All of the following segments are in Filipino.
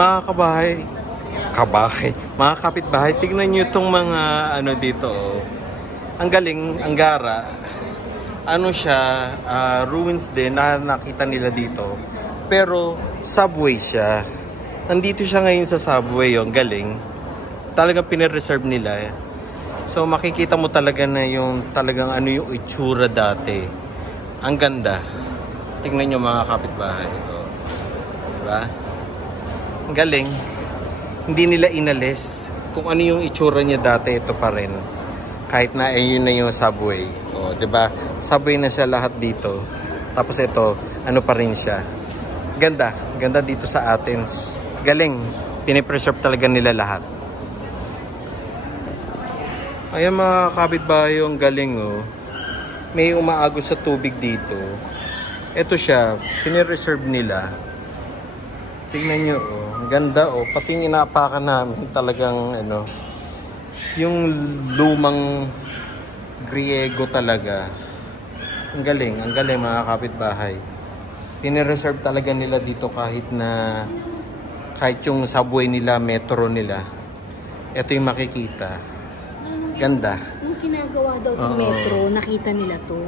Mga mga kapitbahay, tignan nyo itong mga ano dito. Oh. Ang galing, ang gara. Ano siya, ruins din na nakita nila dito. Pero subway siya. Nandito siya ngayon sa subway, yung galing. Talagang pinireserve nila. So makikita mo talaga na yung talagang ano yung itsura dati. Ang ganda. Tingnan nyo mga kapitbahay. Oh. Diba? Ang galing. Hindi nila inalis. Kung ano yung itsura niya dati, ito pa rin. Kahit na ayun na yung subway. O, diba? Subway na siya lahat dito. Tapos ito, ano pa rin siya. Ganda. Ganda dito sa Athens. Galing. Pinipreserve talaga nila lahat. Ayan mga kapitbahay, yung galing oh. May umaagos sa tubig dito. Ito siya. Pinireserve nila. Tingnan nyo oh. Ang ganda oh. Pati yung inaapakan namin talagang ano. Yung lumang Griego talaga. Ang galing mga kapitbahay. Pinireserve talaga nila dito kahit yung subway nila, metro nila. Ito yung makikita. Ganda. Nung kinagawa daw ng metro, nakita nila to.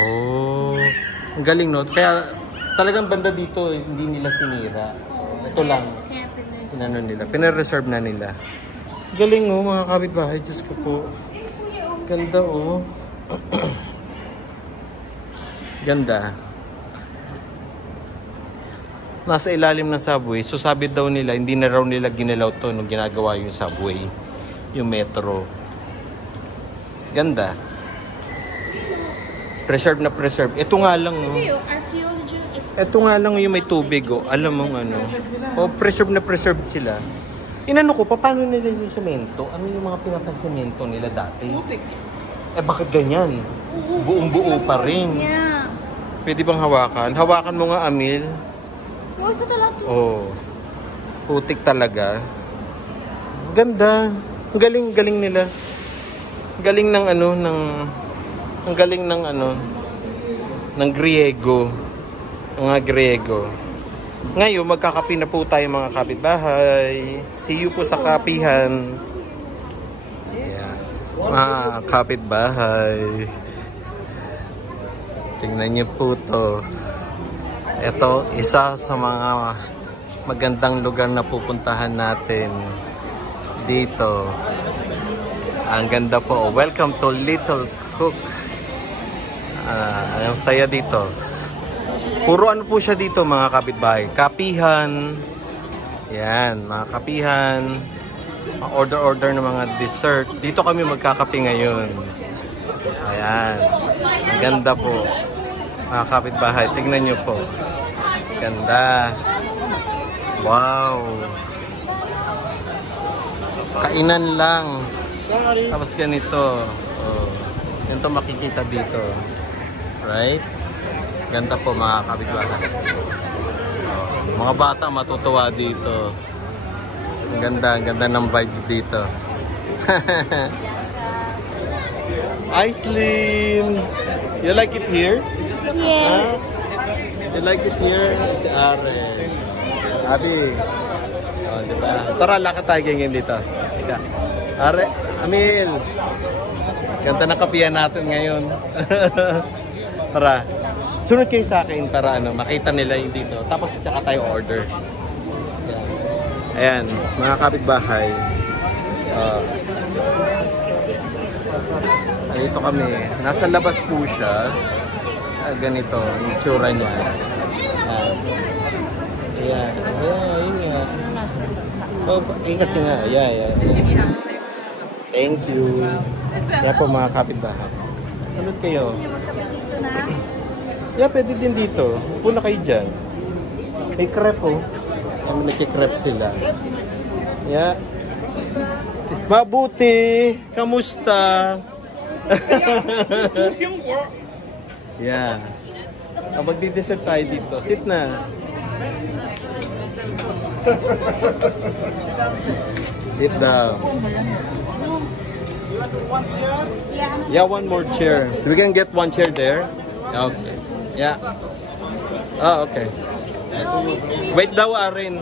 Oh. Ang galing no. Kaya talagang banda dito, hindi nila sinira. Ito lang. Pinano nila. Pinireserve na nila. Galing oh mga kapitbahay. Diyos ko po. Ganda oh. Ganda. Nasa ilalim ng subway. So sabi daw nila, hindi na raw nila ginalaw to nung ginagawa yung subway. Yung metro. Ganda. Preserve na preserve. Ito nga lang oh. Ito nga lang yung may tubig oh. Alam mo ano. Oh, preserve na preserve sila. Inano ko, paano nila yung semento? Ano yung mga pinaka-semento nila dati? Putik. Bakit ganyan? Buong-buo pa rin. Yeah. Pwede bang hawakan? Hawakan mo nga, Amil. Oh, sa talato. Oh. Putik talaga. Ganda. Ang galing nila. Galing ng ano, ang galing ng ano, ng Griego. Mga Griego. Ngayon, magkakapi na po tayo mga kapitbahay. See you po sa kapihan. Yeah. Mga kapitbahay. Tingnan niyo po to. Ito, isa sa mga magandang lugar na pupuntahan natin dito. Ang ganda po. Welcome to Little Cook. Ang saya dito. Puro ano po siya dito mga kapitbahay. Kapihan. Yan, mga kapihan. Order ng mga dessert. Dito kami magkakape ngayon. Ayan. Ang ganda po. Mga kapitbahay. Tingnan nyo po. Ganda. Wow. Kainan lang. Tapos ganito. Oh. Ganito makikita dito. Right? Ganda po mga kapitbahay. Oh, mga bata matutuwa dito. Ang ganda ng vibes dito. Aislinn! You like it here? Yes. You like it here? Si Are. Abi. Oh, diba? Tara, lakad tayo ganyan dito. Ika. Are, Amil. Ganda ng kapihan natin ngayon. Tara. Sunod kayo sa akin para ano, makita nila yung dito. Tapos tsaka tayo order. Ayan, mga kapitbahay. Dito kami. Nasa labas po siya. Ganito, yung itsura niya. Ayan. Ayan nga. Oh, kasi nga. Ayan. Thank you. Kaya po mga kapitbahay. Sunod kayo. Yeah, pwede din dito. Upo na kayo dyan. May crepe oh. Nagkikrepe sila. Yeah. Mabuti! Kamusta? Yeah. Magdi-dessert tayo dito. Sit na. Sit down. One chair? Yeah, one more chair. We can get one chair there. Okay. Yeah. Oh, okay. Wait daw, Arin.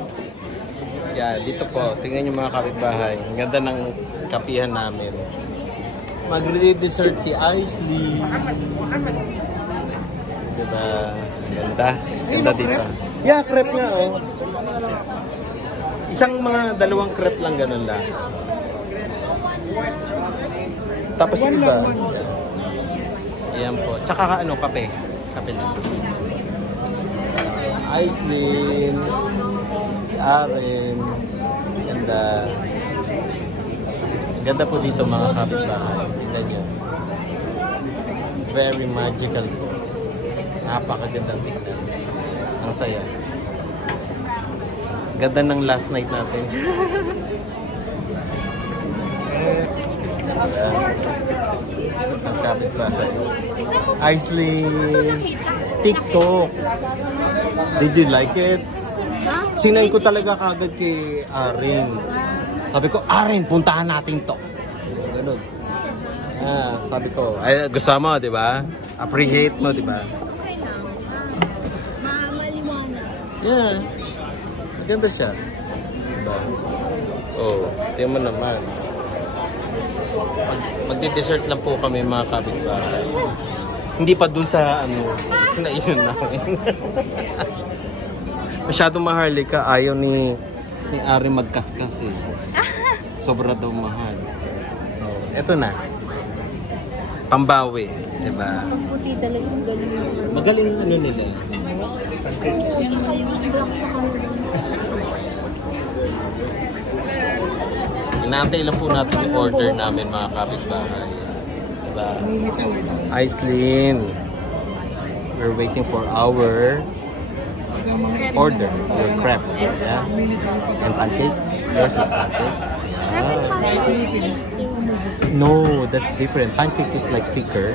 Yeah, dito po. Tingnan niyo mga kapitbahay. Ang ganda ng kapihan namin. Magre-dessert si Aisley. Diba? Ganda. Ganda dito. Yeah, crepe nga oh. Isang mga dalawang crepe lang ganun lang. Tapos yung iba. Ayan po. Tsaka ano, kape. Kape lang. Aisley. Si Aren. Ganda. Ganda po dito mga kapitbahay. Tingnan nyo. Very magical po. Napakagandang tingnan. Ang saya. Ganda ng last night natin. Ang kapitbahay. Aisley. TikTok. Did you like it? Sinay ko talaga kagad kay Aren. Sabi ko, Aren, puntahan natin to. Ganun. Sabi ko, ay, gusto mo, di ba? Appreciate mo, di ba? Okay lang. Maliwanag. Yeah. Maganda siya. Diba? Oh, tingnan mo naman. Magde-dessert lang po kami mga kapitbahay. Hindi pa dun sa ano, naiyon namin. Masyadong maharlika. Ayaw ni Ari magkaskas eh. Sobra daw mahal. So, eto na. Pambawi. Diba? Pagputi talaga yung galing. Magaling ano nila. Inaantay lang po natin yung order namin mga kapitbahay. Diba? Aislyn. We're waiting for our order. Your crepe. Yeah? And pancake? Yes, it's pancake. Yeah. No, that's different. Pancake is like thicker.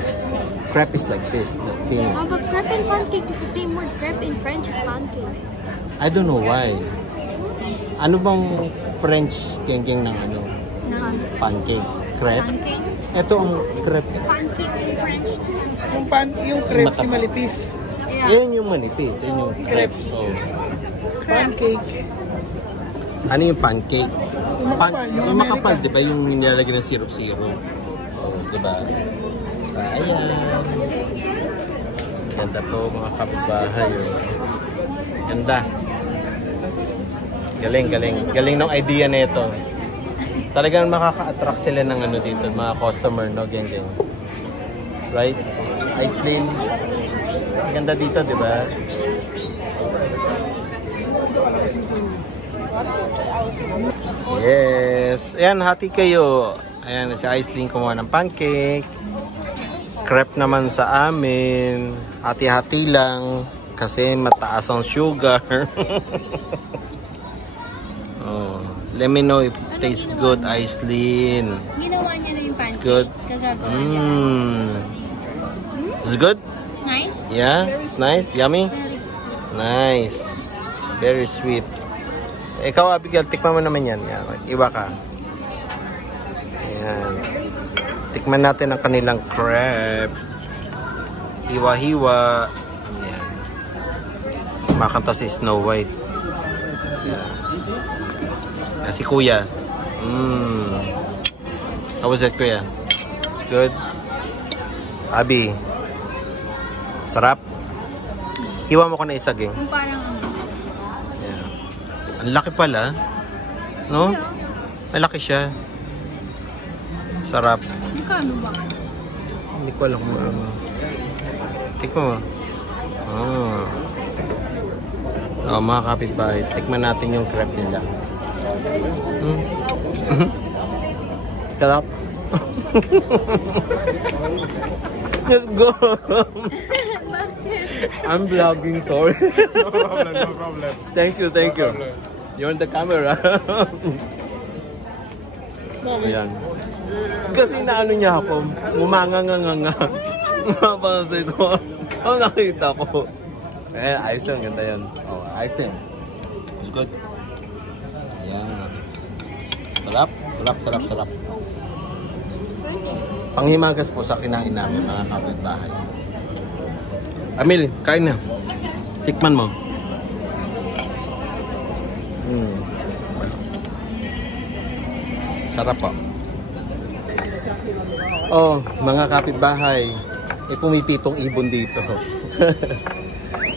Crepe is like this, the thin. Oh, but crepe and pancake is the same word. Crepe in French is pancake. I don't know why. Ano bang French kengkeng ng ano? Pancake. Crepe? Pancake? Ito ang crepe. Pancake in French. Yung crepe si malipis. Yeah. Yan yung manipis. Yan yung crepe. So, Pancake. ano yung pancake? Yung makapal, di ba? Yung nilalagyan ng syrup-syrup. Oh, di ba? So, ayan. Ganda po mga kapitbahay. Ganda. Galing, galing. Galing ng idea nito. Talagang makaka-attract sila ng ano dito, mga customer, no? Ganyan. Right? Aislyn. Ganda dito, di ba? Yes. Ayan, hati kayo. Ayan, si Aislyn kumuha ng pancake. Crepe naman sa amin. Hati-hati lang. Kasi mataas ang sugar. Oh, let me know if it tastes good, Aislyn. Ginawa niya na yung pancake. It's good. Kagagawa niya. It's good? Nice? Yeah? It's nice? Yummy? Nice. Very sweet. Ikaw, Abigail, tikman mo naman yan. Yan. Iba ka. Ayan. Tikman natin ang kanilang crepe. Hiwa-hiwa. Ayan. Makanta si Snow White. Ayan. Ayan, si Kuya. How was it, Kuya? It's good? Abi. Sarap? Hiwa mo ko na isaging. Kung parang ano. Ang laki pala. No? Malaki siya. Sarap. Magkano ba? Hindi ko alam kung ano. Tikman mo. Oh, mga kapitbahay. Tikman natin yung crepe nila. Sarap. Let's go. I'm vlogging, sorry. No problem, no problem. Thank you, thank you. You're on the camera. Ayan. Kasi naano niya ako, ngumanga-nga-nga. Mapansin ko. Ang nakita ko. Eh, ayos yan, ganda yan. Oh, ayos yan. It's good. Ayan. Sarap, sarap, sarap, sarap. Panghimagas po sa kinain namin, mga kapitbahay. Amil, kain na. Tikman mo. Sarap po. Oh, mga kapitbahay, may pumipitong ibon dito.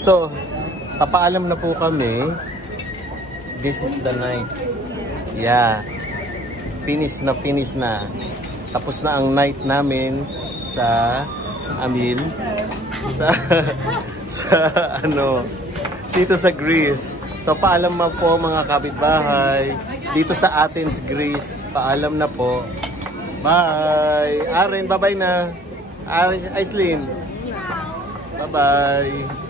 So, papaalam na po kami. This is the night. Yeah. Finish na. Tapos na ang night namin sa Amil. Sa dito sa Greece. So, paalam na po mga kapitbahay. Dito sa Athens, Greece. Paalam na po. Bye! Aren, bye-bye na. Aislinn. Bye-bye.